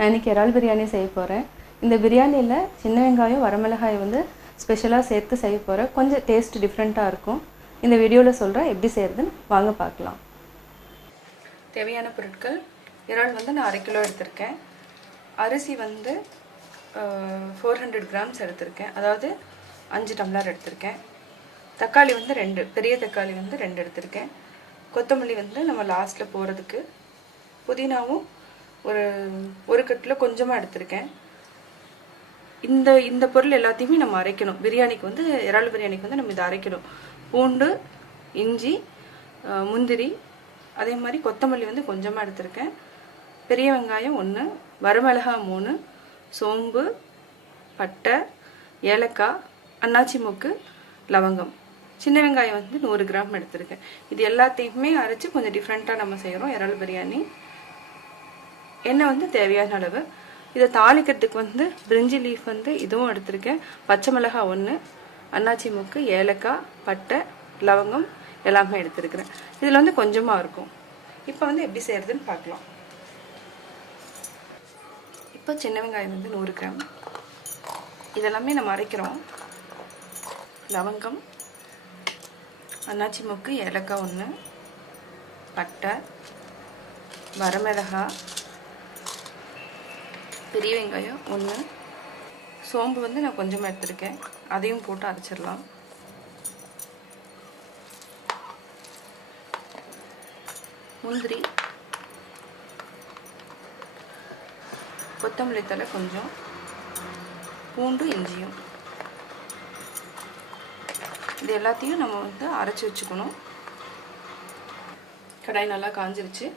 நான் இன்றைக்கி இறால் பிரியாணி செய்ய போகிறேன். இந்த பிரியாணியில் சின்ன வெங்காயம் வரமிளகாய் வந்து ஸ்பெஷலாக சேர்த்து செய்ய போகிறேன். கொஞ்சம் டேஸ்ட் டிஃப்ரெண்ட்டாக இருக்கும். இந்த வீடியோவில் சொல்கிறேன் எப்படி செய்கிறதுன்னு வாங்க பார்க்கலாம். தேவையான பொருட்கள்: இறால் வந்து நான் 1/2 கிலோ எடுத்திருக்கேன். அரிசி வந்து 400 கிராம்ஸ் எடுத்திருக்கேன், அதாவது 5 டம்ளர் எடுத்திருக்கேன். தக்காளி வந்து 2 பெரிய தக்காளி வந்து 2 எடுத்திருக்கேன். கொத்தமல்லி வந்து நம்ம லாஸ்ட்டில் போகிறதுக்கு. புதினாவும் ஒரு கட்டில் கொஞ்சமாக எடுத்திருக்கேன். இந்த பொருள் எல்லாத்தையுமே நம்ம அரைக்கணும். பிரியாணிக்கு வந்து இறால் பிரியாணிக்கு வந்து நம்ம இதை அரைக்கணும். பூண்டு, இஞ்சி, முந்திரி, அதே மாதிரி கொத்தமல்லி வந்து கொஞ்சமாக எடுத்திருக்கேன். பெரிய வெங்காயம் 1, வரமிளகாய் 3, சோம்பு, பட்டை, ஏலக்காய், அன்னாச்சி மொக்கு, லவங்கம். சின்ன வெங்காயம் வந்து 100 கிராம் எடுத்திருக்கேன். இது எல்லாத்தையுமே அரைச்சி கொஞ்சம் டிஃப்ரெண்ட்டாக நம்ம செய்கிறோம் இறால் பிரியாணி. எண்ணெய் வந்து தேவையான அளவு. இதை தாளிக்கிறதுக்கு வந்து பிரிஞ்சி லீஃப் வந்து இதுவும் எடுத்திருக்கேன். பச்சை மிளகாய் 1, அன்னாச்சி மொக்கு, ஏலக்காய், பட்டை, லவங்கம் எல்லாமே எடுத்திருக்கிறேன். இதில் வந்து கொஞ்சமாக இருக்கும். இப்போ வந்து எப்படி செய்கிறதுன்னு பார்க்கலாம். இப்போ சின்ன வெங்காயம் வந்து 100 கிராம். இதெல்லாமே நம்ம அரைக்கிறோம். லவங்கம், அன்னாச்சி மொக்கு, ஏலக்காய் 1, பட்டை, வரமிளகாய், பெரிய வெங்காயம் 1, சோம்பு வந்து நான் கொஞ்சமாக எடுத்துருக்கேன், அதையும் போட்டு அரைச்சிடலாம். முந்திரி, கொத்தமல்லி தழை கொஞ்சம், பூண்டு, இஞ்சியும், இது எல்லாத்தையும் நம்ம வந்து அரைச்சி வச்சுக்கணும். கடாய் நல்லா காஞ்சிருச்சு.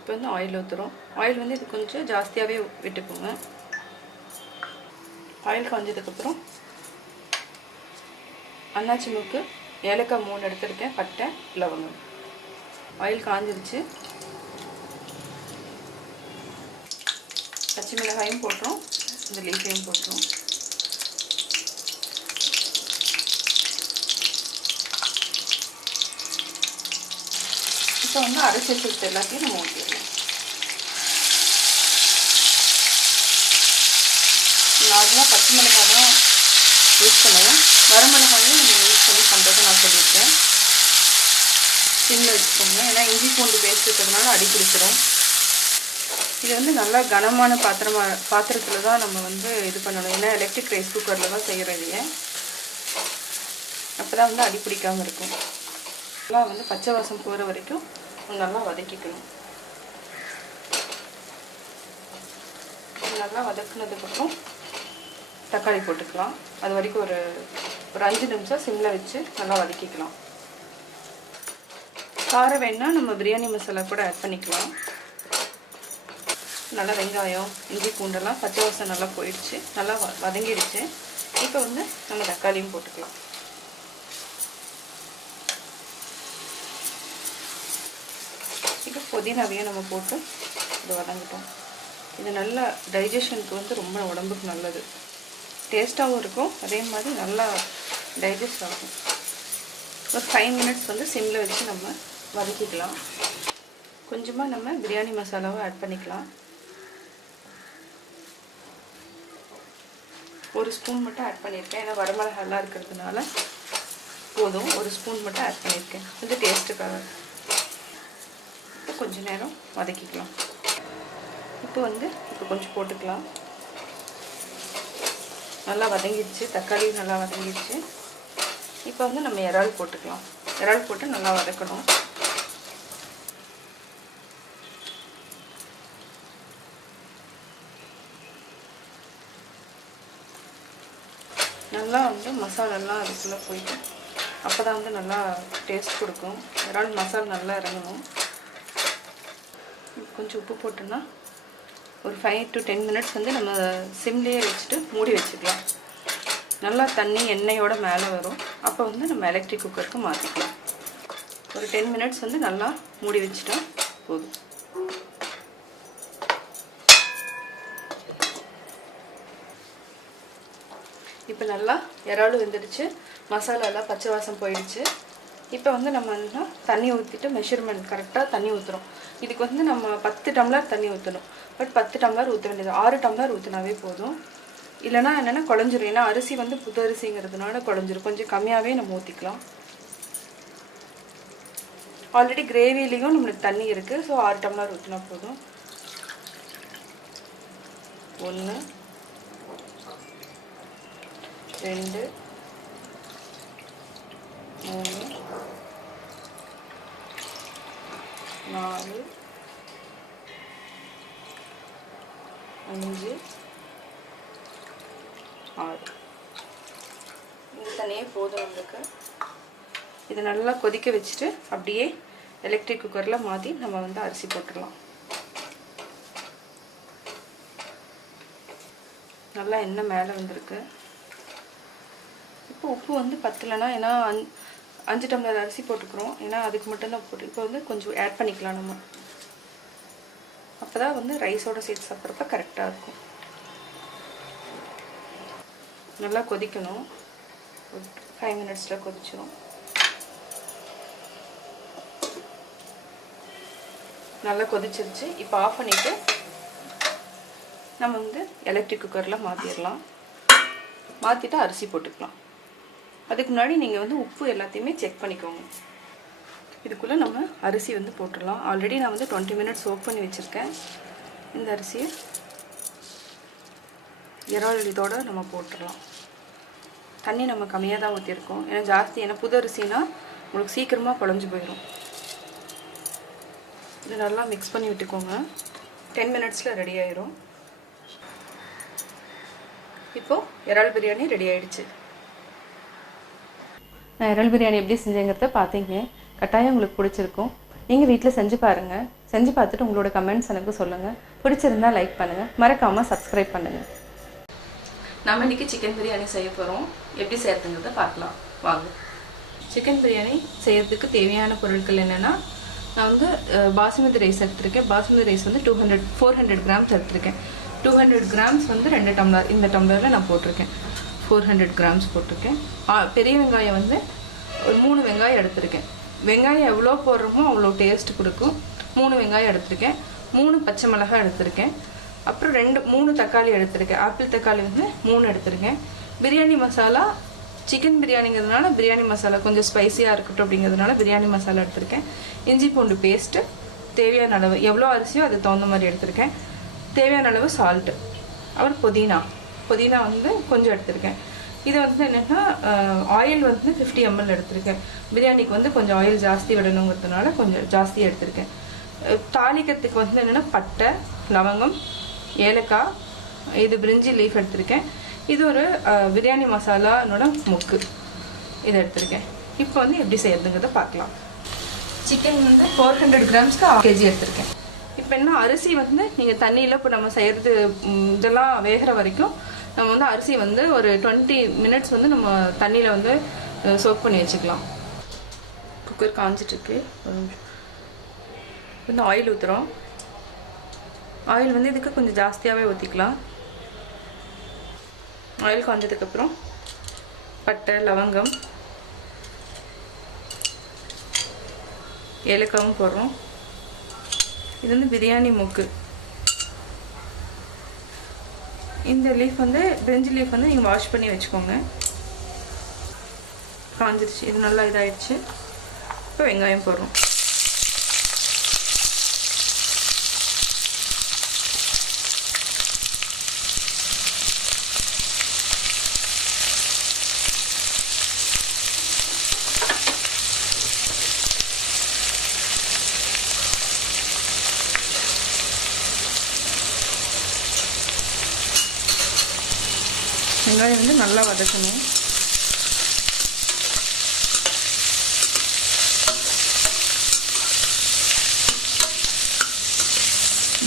இப்போ வந்து ஆயில் ஊற்றுறோம். ஆயில் வந்து இது கொஞ்சம் ஜாஸ்தியாகவே விட்டுக்கோங்க. ஆயில் காஞ்சதுக்கப்புறம் அன்னாச்சி மொக்கு, ஏலக்காய் 3 எடுத்துருக்கேன், பட்டை, லவங்கம். ஆயில் காஞ்சிருச்சு. பச்சை மிளகாயும் போட்டுரும், இந்த லீஃபையும் போட்டுரும். இப்போ வந்து அரைச்சி வச்சு எல்லாத்தையும் நம்ம ஊற்றிடலாம். நார்மலாக பச்சை மிளகாய் தான் யூஸ் பண்ணுவோம். வரமிளகாயும் நம்ம யூஸ் பண்ணி பண்ணுறதை நான் சொல்லியிருக்கேன். சிம்மில் வச்சுக்கோங்க, ஏன்னா இஞ்சி பூண்டு பேஸ்ட் இருக்கிறதுனால அடி பிடிச்சிடும். இது வந்து நல்லா கனமான பாத்திரத்தில் தான் நம்ம வந்து இது பண்ணணும். ஏன்னா எலக்ட்ரிக் ரைஸ் குக்கரில் தான் செய்கிறோம். இல்லையா, அப்போ தான் வந்து அடி பிடிக்காமல் இருக்கும். நல்லா வந்து பச்சை வாசம் போகிற வரைக்கும் நல்லா வதக்கிக்கணும். நல்லா வதக்குனதுக்கப்புறம் தக்காளி போட்டுக்கலாம். அது வரைக்கும் ஒரு 5 நிமிஷம் சிம்மில் வச்சு நல்லா வதக்கிக்கலாம். காரம் வேணால் நம்ம பிரியாணி மசாலா கூட ஆட் பண்ணிக்கலாம். நல்லா வெங்காயம், இஞ்சி பூண்டெல்லாம் பச்சை வாசம் நல்லா போயிடுச்சு, நல்லா வதங்கிடுச்சு. இப்போ வந்து நம்ம தக்காளியும் போட்டுக்கலாம். இப்போ புதினாவையும் நம்ம போட்டு இது வதங்கிட்டோம். இது நல்லா டைஜஷனுக்கு வந்து ரொம்ப உடம்புக்கு நல்லது, டேஸ்ட்டாகவும் இருக்கும், அதே மாதிரி நல்லா டைஜஸ்ட் ஆகும். ஒரு 5 மினிட்ஸ் வந்து சிம்மில் வச்சு நம்ம வதக்கிக்கலாம். கொஞ்சமாக நம்ம பிரியாணி மசாலாவை ஆட் பண்ணிக்கலாம். 1 ஸ்பூன் மட்டும் ஆட் பண்ணியிருக்கேன், ஏன்னா வரமிளகாலாம் இருக்கிறதுனால போதும். 1 ஸ்பூன் மட்டும் ஆட் பண்ணியிருக்கேன், கொஞ்சம் டேஸ்ட்டுக்காக. கொஞ்ச நேரம் வதக்கிக்கலாம். இப்போ கொஞ்சம் போட்டுக்கலாம். நல்லா வதங்கிடுச்சு, தக்காளி நல்லா வதங்கிடுச்சு. இப்போ வந்து நம்ம இறால் போட்டுக்கலாம். இறால் போட்டு நல்லா வதக்கணும். நல்லா வந்து மசாலெல்லாம் அதுக்குள்ளே போயிட்டு அப்போ தான் வந்து நல்லா டேஸ்ட் கொடுக்கும். இறால் மசாலா நல்லா இறங்கணும். கொஞ்சம் உப்பு போட்டோன்னா ஒரு 5 to 10 மினிட்ஸ் வந்து நம்ம சிம்லேயே வச்சுட்டு மூடி வச்சுக்கலாம். நல்லா தண்ணி எண்ணெயோட மேலே வரும். அப்போ வந்து நம்ம எலக்ட்ரிக் குக்கருக்கு மாற்றிக்கலாம். ஒரு 10 மினிட்ஸ் வந்து நல்லா மூடி வச்சுட்டா போதும். இப்போ நல்லா இறாலும் வெந்துடுச்சு, மசாலாலாம் பச்சை வாசம் போயிடுச்சு. இப்போ வந்து நம்ம தண்ணி ஊற்றிட்டு மெஷர்மெண்ட் கரெக்டாக தண்ணி ஊற்றுறோம். இதுக்கு வந்து நம்ம 10 டம்ளர் தண்ணி ஊற்றணும். பட் 10 டம்ளர் ஊற்ற வேண்டியது 6 டம்ளர் ஊற்றினாவே போதும். இல்லைனா என்னென்னா குழஞ்சிரும். ஏன்னா அரிசி வந்து புது அரிசிங்கிறதுனால குழஞ்சிரும். கொஞ்சம் கம்மியாகவே நம்ம ஊற்றிக்கலாம். ஆல்ரெடி கிரேவிலையும் நம்மளுக்கு தண்ணி இருக்குது. ஸோ 6 டம்ளர் ஊற்றினா போதும். 1 2 3 4 5 6 இந்த தண்ணியே போதும் நம்மளுக்கு. இதை நல்லா கொதிக்க வச்சுட்டு அப்படியே எலக்ட்ரிக் குக்கரில் மாற்றி நம்ம வந்து அரிசி போட்டுடலாம். நல்லா எண்ணெய் மேலே வந்திருக்கு. இப்போ உப்பு வந்து பத்தலைன்னா, ஏன்னா 5 டம்ளர் அரிசி போட்டுக்கிறோம். ஏன்னா அதுக்கு மட்டும்தான் போட்டு இப்போ வந்து கொஞ்சம் ஆட் பண்ணிக்கலாம் நம்ம. அப்போ தான் வந்து ரைஸோடு சேர்த்து சாப்பிட்றப்ப கரெக்டாக இருக்கும். நல்லா கொதிக்கணும். 5 மினிட்ஸில் கொதிச்சிடும். நல்லா கொதிச்சிருச்சு. இப்போ ஆஃப் பண்ணிவிட்டு நம்ம வந்து எலக்ட்ரிக் குக்கரில் மாற்றிடலாம். மாற்றிட்டு அரிசி போட்டுக்கலாம். அதுக்கு முன்னாடி நீங்கள் வந்து உப்பு எல்லாத்தையுமே செக் பண்ணிக்கோங்க. இதுக்குள்ளே நம்ம அரிசி வந்து போட்டுடலாம். ஆல்ரெடி நான் வந்து 20 மினிட்ஸ் சோக் பண்ணி வச்சுருக்கேன். இந்த அரிசியை இறால் இதோடு நம்ம போட்டுடலாம். தண்ணி நம்ம கம்மியாக தான் ஊற்றிருக்கோம். ஏன்னா ஜாஸ்தி, ஏன்னா புது அரிசினா உங்களுக்கு சீக்கிரமாக குழஞ்சி போயிடும். இது நல்லா மிக்ஸ் பண்ணி விட்டுக்கோங்க. 10 மினிட்ஸில் ரெடி ஆயிரும். இப்போது இறால் பிரியாணி ரெடி ஆயிடுச்சு. நான் இறால் பிரியாணி எப்படி செஞ்சேங்கிறத பார்த்தீங்க. கட்டாயம் உங்களுக்கு பிடிச்சிருக்கும். நீங்கள் வீட்டில் செஞ்சு பாருங்கள். செஞ்சு பார்த்துட்டு உங்களோட கமெண்ட்ஸ் எனக்கு சொல்லுங்கள். பிடிச்சிருந்தா லைக் பண்ணுங்கள். மறக்காமல் சப்ஸ்கிரைப் பண்ணுங்கள். நம்ம இன்றைக்கி சிக்கன் பிரியாணி செய்ய போகிறோம். எப்படி செய்யறதுங்கிறத பார்க்கலாம் வாங்க. சிக்கன் பிரியாணி செய்யறதுக்கு தேவையான பொருட்கள் என்னென்னா, நான் வந்து பாசுமதி ரைஸ் எடுத்திருக்கேன். பாசுமதி ரைஸ் வந்து 400 கிராம்ஸ் எடுத்திருக்கேன். 200 கிராம்ஸ் வந்து 2 டம்ளர், இந்த டம்ளரில் நான் போட்டிருக்கேன். 400 கிராம்ஸ் போட்டிருக்கேன். பெரிய வெங்காயம் வந்து ஒரு 3 வெங்காயம் எடுத்திருக்கேன். வெங்காயம் எவ்வளோ போடுறோமோ அவ்வளோ டேஸ்ட் கொடுக்கும். 3 வெங்காயம் எடுத்திருக்கேன். 3 பச்சை மிளகாய் எடுத்திருக்கேன். அப்புறம் 3 தக்காளி எடுத்திருக்கேன். ஆப்பிள் தக்காளி வந்து 3 எடுத்திருக்கேன். பிரியாணி மசாலா, சிக்கன் பிரியாணிங்கிறதுனால பிரியாணி மசாலா கொஞ்சம் ஸ்பைஸியாக இருக்கட்டும் அப்படிங்கிறதுனால பிரியாணி மசாலா எடுத்திருக்கேன். இஞ்சி பூண்டு பேஸ்ட்டு தேவையான அளவு, எவ்வளோ அரிசியோ அதுக்கு தகுந்த மாதிரி எடுத்திருக்கேன். தேவையான அளவு சால்ட்டு. அப்புறம் புதினா வந்து கொஞ்சம் எடுத்திருக்கேன். இது வந்து என்னென்னா ஆயில் வந்து 50 ml எடுத்திருக்கேன். பிரியாணிக்கு வந்து கொஞ்சம் ஆயில் ஜாஸ்தி விடணுங்கிறதுனால கொஞ்சம் ஜாஸ்தி எடுத்திருக்கேன். தாளிக்கிறதுக்கு வந்து என்னென்னா பட்டை, லவங்கம், ஏலக்காய், இது பிரிஞ்சி லீஃப் எடுத்திருக்கேன். இது ஒரு பிரியாணி மசாலானோட முக்கு, இதை எடுத்திருக்கேன். இப்போ வந்து எப்படி செய்யறதுங்கிறத பார்க்கலாம். சிக்கன் வந்து 400 கிராம்ஸ்க்கு 1/2 kg எடுத்திருக்கேன். இப்போ என்ன, அரிசி வந்து நீங்கள் தண்ணியில் இப்போ நம்ம செய்கிறது இதெல்லாம் வேகிற வரைக்கும் நம்ம வந்து அரிசி வந்து ஒரு 20 மினிட்ஸ் வந்து நம்ம தண்ணியில் வந்து சோக் பண்ணி வச்சுக்கலாம். குக்கர் காஞ்சிட்ருக்கு. வந்து ஆயில் ஊற்றுறோம். ஆயில் வந்து இதுக்கு கொஞ்சம் ஜாஸ்தியாகவே ஊற்றிக்கலாம். ஆயில் காஞ்சதுக்கப்புறம் பட்டை, லவங்கம், ஏலக்காவும் போடுறோம். இது வந்து பிரியாணி முக்கு. இந்த லீஃப் வந்து பிரிஞ்சி லீஃப் வந்து நீங்கள் வாஷ் பண்ணி வச்சுக்கோங்க. காஞ்சிருச்சு. இது நல்லா இதாகிடுச்சு. இப்போ வெங்காயம் போடுறோம். வெங்காயம் வந்து நல்லா வதக்கணும்.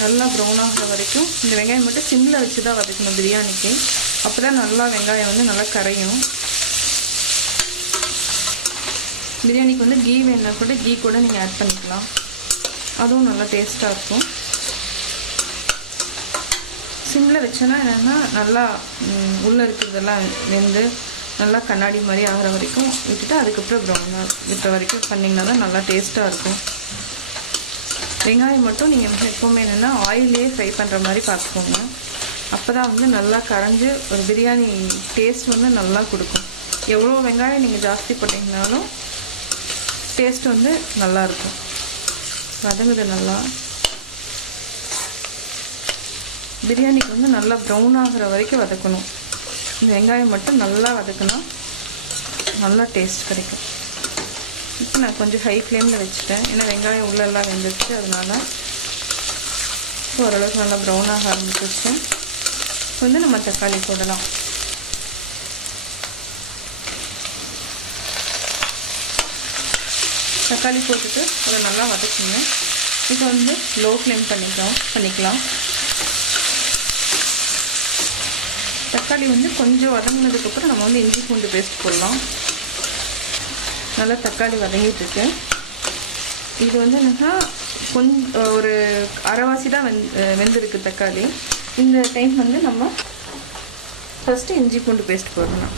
நல்லா ப்ரௌன் ஆகிற வரைக்கும் இந்த வெங்காயம் மட்டும் சிம்மில் வச்சு தான் வதக்கணும் பிரியாணிக்கு. அப்போ தான் நல்லா வெங்காயம் வந்து நல்லா கரையும். பிரியாணிக்கு வந்து கீ வேணுன்னா கூட கீ கூட நீங்கள் ஆட் பண்ணிக்கலாம். அதுவும் நல்லா டேஸ்ட்டாக இருக்கும். சிம்மில் வச்சோன்னா என்னென்னா நல்லா உள்ளே இருக்கிறதெல்லாம் வெந்து நல்லா கண்ணாடி மாதிரி ஆகிற வரைக்கும் விட்டுட்டு அதுக்கப்புறம் ப்ரௌனாக விட்ட வரைக்கும் பண்ணிங்கன்னா தான் நல்லா டேஸ்ட்டாக இருக்கும். வெங்காயம் மட்டும் நீங்கள் வந்து எப்போவுமே என்னென்னா ஆயிலே ஃப்ரை பண்ணுற மாதிரி பார்த்துக்கோங்க. அப்போ தான் வந்து நல்லா கரைஞ்சி ஒரு பிரியாணி டேஸ்ட் வந்து நல்லா கொடுக்கும். எவ்வளோ வெங்காயம் நீங்கள் ஜாஸ்தி போட்டிங்கனாலும் டேஸ்ட் வந்து நல்லாயிருக்கும். வதங்குது நல்லா. பிரியாணிக்கு வந்து நல்லா ப்ரௌன் ஆகிற வரைக்கும் வதக்கணும். இந்த வெங்காயம் மட்டும் நல்லா வதக்கினா நல்லா டேஸ்ட் கிடைக்கும். இப்போ நான் கொஞ்சம் ஹை ஃப்ளேமில் வச்சுட்டேன், ஏன்னா வெங்காயம் உள்ளெல்லாம் வெந்துருச்சு. அதனால ஓரளவுக்கு நல்லா ப்ரௌனாக ஆரம்பிச்சிருச்சு. வந்து நம்ம தக்காளி போடலாம். தக்காளி போட்டுட்டு அதை நல்லா வதக்குங்க. இப்போ வந்து லோ ஃப்ளேம் பண்ணிக்கலாம். தக்காளி வந்து கொஞ்சம் வதங்கினதுக்கப்புறம் நம்ம வந்து இஞ்சி பூண்டு பேஸ்ட் போடலாம். நல்லா தக்காளி வதங்கிட்டு இருக்கு. இது வந்து என்னன்னா கொஞ்சம் ஒரு அரைவாசி தான் வெந்திருக்கு தக்காளி. இந்த டைம் வந்து நம்ம ஃபஸ்ட்டு இஞ்சி பூண்டு பேஸ்ட் போடணும்.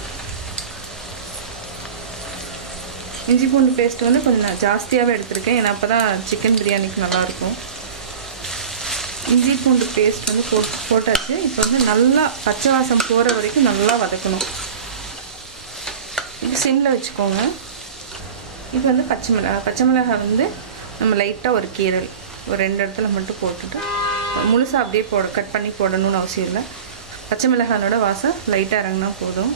இஞ்சி பூண்டு பேஸ்ட் வந்து கொஞ்சம் ஜாஸ்தியாகவே எடுத்திருக்கேன், ஏன்னா அப்போ தான் சிக்கன் பிரியாணிக்கு நல்லாயிருக்கும். இஞ்சி பூண்டு பேஸ்ட் வந்து போட்டாச்சு. இப்போ வந்து நல்லா பச்சை வாசம் போகிற வரைக்கும் நல்லா வதக்கணும். இது சிம்மில் வச்சுக்கோங்க. இப்போ வந்து பச்சை மிளகாய் வந்து நம்ம லைட்டாக ஒரு கீரல் ஒரு 2 இடத்துல மட்டும் போட்டுட்டு முழுசாக அப்படியே கட் பண்ணி போடணும்னு அவசியம் இல்லை. பச்சை மிளகாயோட வாசம் லைட்டாக இறங்கினா போதும்.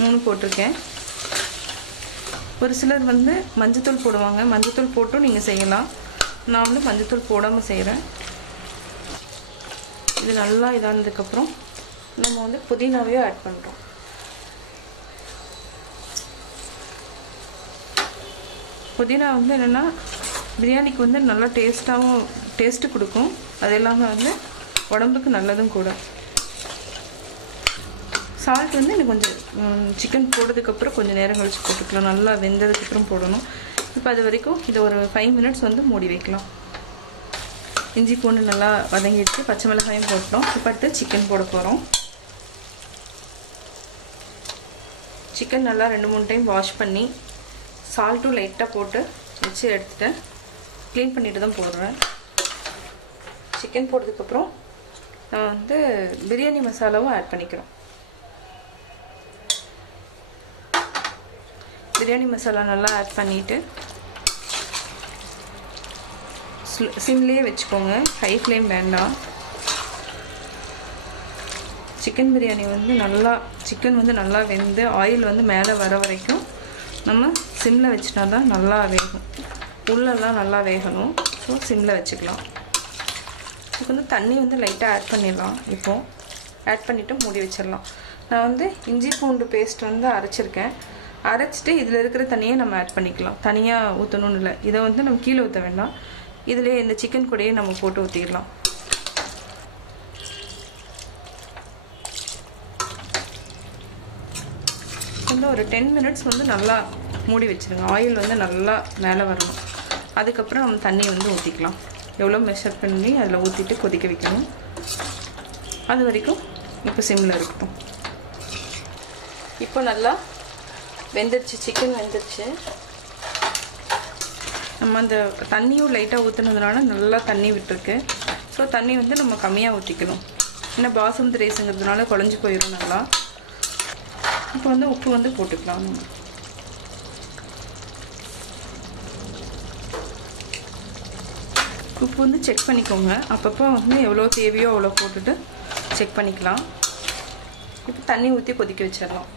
மூணு போட்டிருக்கேன். ஒரு சிலர் வந்து மஞ்சத்தூள் போடுவாங்க, மஞ்சத்தூள் போட்டும் நீங்கள் செய்யலாம். நான் வந்து மஞ்சத்தூள் போடாமல் செய்கிறேன். இது நல்லா இதானதுக்கப்புறம் நம்ம வந்து புதினாவையும் ஆட் பண்ணுறோம். புதினா வந்து என்னென்னா பிரியாணிக்கு வந்து நல்லா டேஸ்ட்டு கொடுக்கும். அது இல்லாமல் வந்து உடம்புக்கு நல்லதும் கூட. சால்ட் வந்து எனக்கு கொஞ்சம் சிக்கன் போட்டதுக்கப்புறம் கொஞ்சம் நேரம் கழிச்சு போட்டுக்கலாம். நல்லா வெந்ததுக்கப்புறம் போடணும். இப்போ அது வரைக்கும் இதை ஒரு 5 மினிட்ஸ் வந்து மூடி வைக்கலாம். இஞ்சி பூண்டு நல்லா வதங்கிடுச்சு, பச்சை மிளகாயும் போட்டோம். இப்போ அடுத்து சிக்கன் போட போகிறோம். சிக்கன் நல்லா 2-3 டைம் வாஷ் பண்ணி சால்ட்டும் லைட்டாக போட்டு வச்சு எடுத்துட்டேன். க்ளீன் பண்ணிட்டு தான் போடுறேன். சிக்கன் போட்டதுக்கப்புறம் நான் வந்து பிரியாணி மசாலாவும் ஆட் பண்ணிக்கிறோம். பிரியாணி மசாலா நல்லா ஆட் பண்ணிவிட்டு சிம்லேயே வச்சுக்கோங்க, ஹை ஃப்ளேம் வேண்டாம். சிக்கன் பிரியாணி வந்து சிக்கன் வந்து நல்லா வெந்து ஆயில் வந்து மேலே வர வரைக்கும் நம்ம சிம்மில் வச்சுட்டா தான் நல்லா வேகும். உள்ளெல்லாம் நல்லா வேகணும். ஸோ சிம்மில் வச்சுக்கலாம். இதுக்கு வந்து தண்ணி வந்து லைட்டாக ஆட் பண்ணிடலாம். இப்போது ஆட் பண்ணிவிட்டு மூடி வச்சிடலாம். நான் வந்து இஞ்சி பூண்டு பேஸ்ட் வந்து அரைச்சிருக்கேன். அரைச்சிட்டு இதில் இருக்கிற தண்ணியை நம்ம ஆட் பண்ணிக்கலாம். தனியாக ஊற்றணும்னு இல்லை. இதை வந்து நம்ம கீழே ஊற்ற வேண்டாம், இதிலே இந்த சிக்கன் கூடயே நம்ம போட்டு ஊற்றிடலாம். வந்து ஒரு 10 மினிட்ஸ் வந்து நல்லா மூடி வச்சுருங்க. ஆயில் வந்து நல்லா மேலே வரணும். அதுக்கப்புறம் நம்ம தண்ணி வந்து ஊற்றிக்கலாம். எவ்வளோ மெஷர் பண்ணி அதில் ஊற்றிட்டு கொதிக்க வைக்கணும். அது வரைக்கும் இப்போ சிம்மில் இருக்கட்டும். இப்போ நல்லா வெந்துருச்சு, சிக்கன் வெந்துருச்சு. நம்ம அந்த தண்ணியும் லைட்டாக ஊற்றுனதுனால நல்லா தண்ணி விட்டுருக்கு. ஸோ தண்ணி வந்து நம்ம கம்மியாக ஊற்றிக்கணும். ஏன்னா பாசுமதி ரைஸுங்கிறதுனால குழஞ்சி போயிடும் நல்லா. இப்போ வந்து உப்பு வந்து போட்டுக்கலாம். உப்பு வந்து செக் பண்ணிக்கோங்க. அப்பப்போ வந்து எவ்வளோ தேவையோ அவ்வளோ போட்டுட்டு செக் பண்ணிக்கலாம். இப்போ தண்ணி ஊற்றி கொதிக்க வச்சிடலாம்.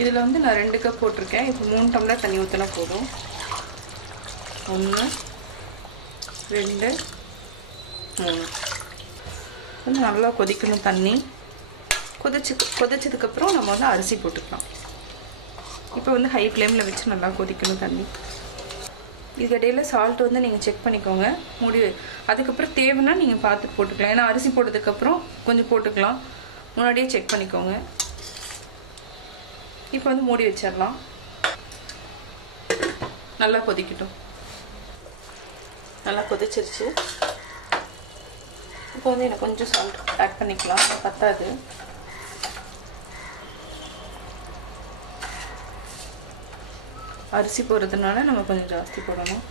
இதில் வந்து நான் 2 கப் போட்டிருக்கேன். இப்போ 3 டம்ளர் தண்ணி ஊற்றினா போதும். 1 2 3 வந்து நல்லா கொதிக்கணும். தண்ணி கொதிச்சதுக்கப்புறம் நம்ம வந்து அரிசி போட்டுக்கலாம். இப்போ வந்து ஹை ஃப்ளேமில் வச்சு நல்லா கொதிக்கணும் தண்ணி. இதுக்கிடையில் சால்ட் வந்து நீங்கள் செக் பண்ணிக்கோங்க. அதுக்கப்புறம் தேவைன்னா நீங்கள் பார்த்து போட்டுக்கலாம். ஏன்னா அரிசி போட்டதுக்கப்புறம் கொஞ்சம் போட்டுக்கலாம். முன்னாடியே செக் பண்ணிக்கோங்க. இப்போ வந்து மூடி வச்சிடலாம். நல்லா கொதிக்கட்டும். நல்லா கொதிச்சிருச்சு. இப்போ வந்து எனக்கு கொஞ்சம் சால்ட் ஆட் பண்ணிக்கலாம், பத்தாது. அரிசி போடுறதுனால நம்ம கொஞ்சம் ஜாஸ்தி போடணும்.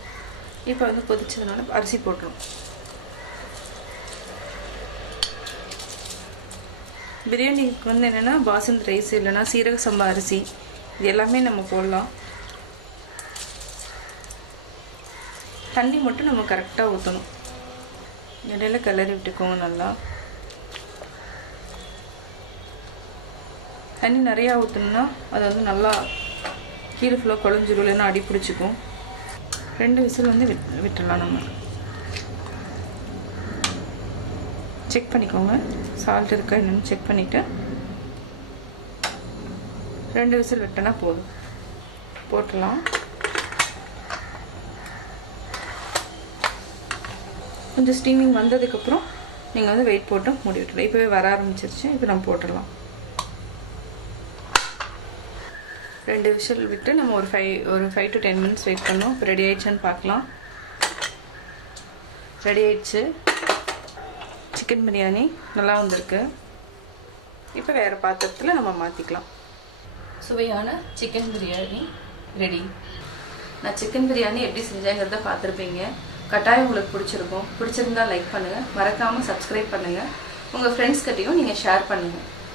இப்போ வந்து கொதிச்சதுனால அரிசி போட்டுரும். பிரியாணிக்கு வந்து என்னென்னா பாசுமதி ரைஸ் இல்லைன்னா சீரக சம்பா அரிசி இது எல்லாமே நம்ம போடலாம். தண்ணி மட்டும் நம்ம கரெக்டாக ஊற்றணும். இடையில கிளறி விட்டுக்கோங்க நல்லா. தண்ணி நிறையா ஊற்றணும்னா அது வந்து நல்லா கீழே ஃபுல்லாக குழஞ்சிரும், இல்லைன்னா அடி பிடிச்சிக்கும். 2 விசில் வந்து விட்டுடலாம். நம்ம செக் பண்ணிக்கோங்க சால்ட் இருக்கா என்னன்னு செக் பண்ணிவிட்டு 2 விசில் விட்டோன்னா போதும். போட்டுடலாம். கொஞ்சம் ஸ்டீமிங் வந்ததுக்கப்புறம் நீங்கள் வந்து வெயிட் போட்டு மூடி விட்டுடலாம். இப்போவே வர ஆரம்பிச்சிருச்சு. இப்போ நம்ம போட்டுடலாம். 2 விசில் விட்டு நம்ம ஒரு 5 to 10 மினிட்ஸ் வெயிட் பண்ணோம். இப்போ ரெடி ஆயிடுச்சுன்னு பார்க்கலாம். ரெடி ஆயிடுச்சு. சிக்கன் பிரியாணி நல்லா வந்திருக்கு. இப்போ வேறு பாத்திரத்தில் நம்ம மாற்றிக்கலாம். சுவையான சிக்கன் பிரியாணி ரெடி. நான் சிக்கன் பிரியாணி எப்படி செஞ்சேங்கிறத பார்த்துருப்பீங்க. கட்டாயம் உங்களுக்கு பிடிச்சிருக்கும். பிடிச்சிருந்தா லைக் பண்ணுங்கள், மறக்காமல் சப்ஸ்கிரைப் பண்ணுங்கள், உங்கள் ஃப்ரெண்ட்ஸ் கிட்டையும் நீங்கள் ஷேர் பண்ணுங்கள்.